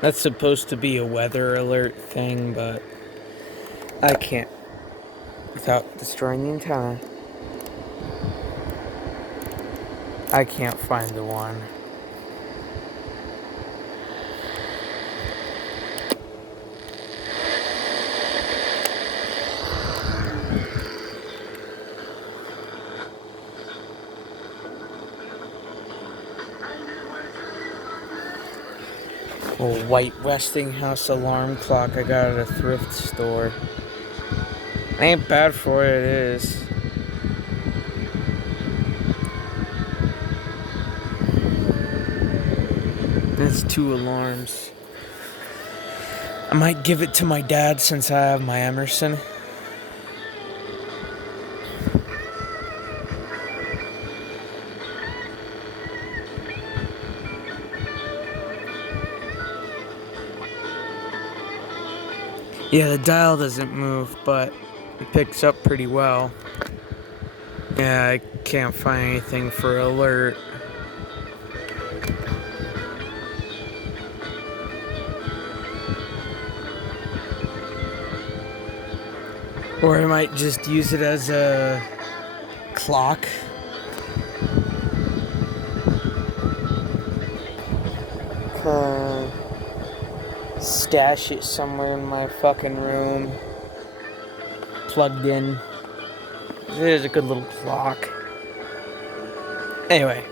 That's supposed to be a weather alert thing, but I can't without destroying the antenna. I can't find the one. A white Westinghouse alarm clock I got at a thrift store. Ain't bad for what it is. It's 2 alarms. I might give it to my dad since I have my Emerson. Yeah, the dial doesn't move, but it picks up pretty well. Yeah, I can't find anything for alert. Or I might just use it as a clock. Stash it somewhere in my fucking room. Plugged in. It is a good little clock. Anyway.